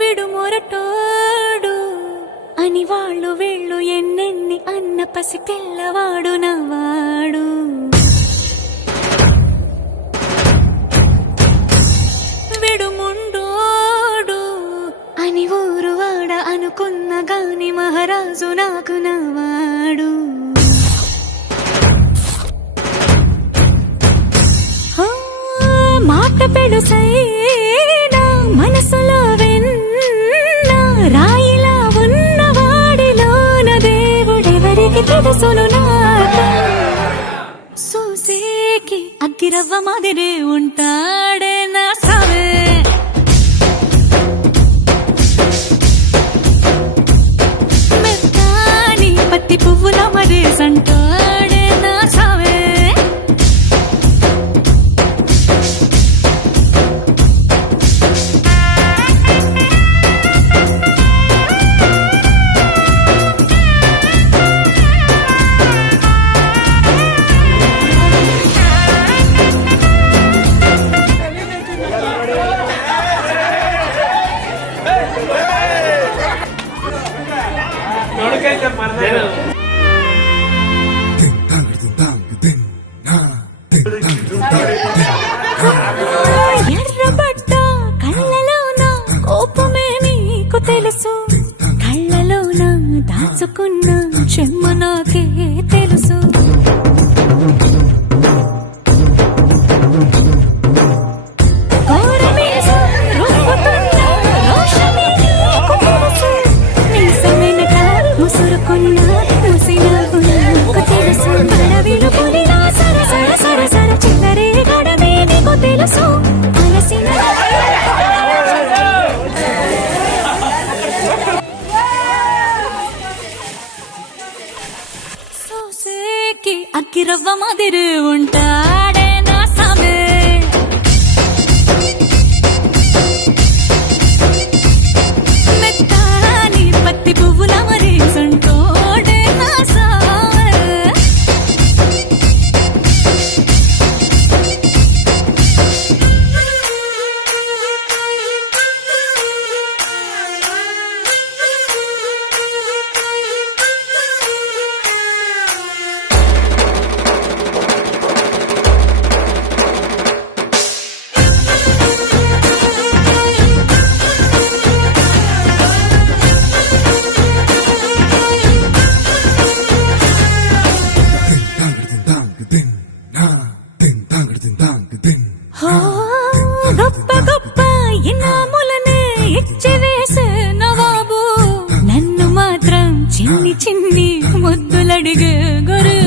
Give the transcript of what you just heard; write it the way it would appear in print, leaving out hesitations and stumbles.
విడుమొరటోడు అని వాళ్ళు వీళ్ళు ఎన్నెన్ని అన్న పసి పిల్లవాడు నవ్వాడు. విడుముండోడు అని ఊరు వాడ అనుకున్న గాని మహారాజు నాకు నవ్వాడు. మాట పెడుసైనా మనసులో వెన్న రాయిలా ఉన్నవాడిలోన దేవుడెవరికి తెలుసును నాకు. సూసేకి అగ్గిరవ్వ మాదిరే ఉంటాడే నా సావే. మెత్తాని పత్తి పువ్వుల మరేసంటాడే నా సావే. ఎర్రబడ్డ కళ్ళలోన కోపమే నీకు తెలుసు, కళ్ళలోన దాచుకున్న చెమ్మ నాకే తెలుసు. అగ్గిరవ్వ మాదిరి ఉంటాడే నా సామే. మెత్తాని పత్తి పువ్వుల మరేసంటోడే నా సామే. గొప్ప గొప్ప ఇనాములనే ఇచ్చి వేసే నవాబు, నన్ను మాత్రం చిన్ని చిన్ని ముద్దులడిగే గురు.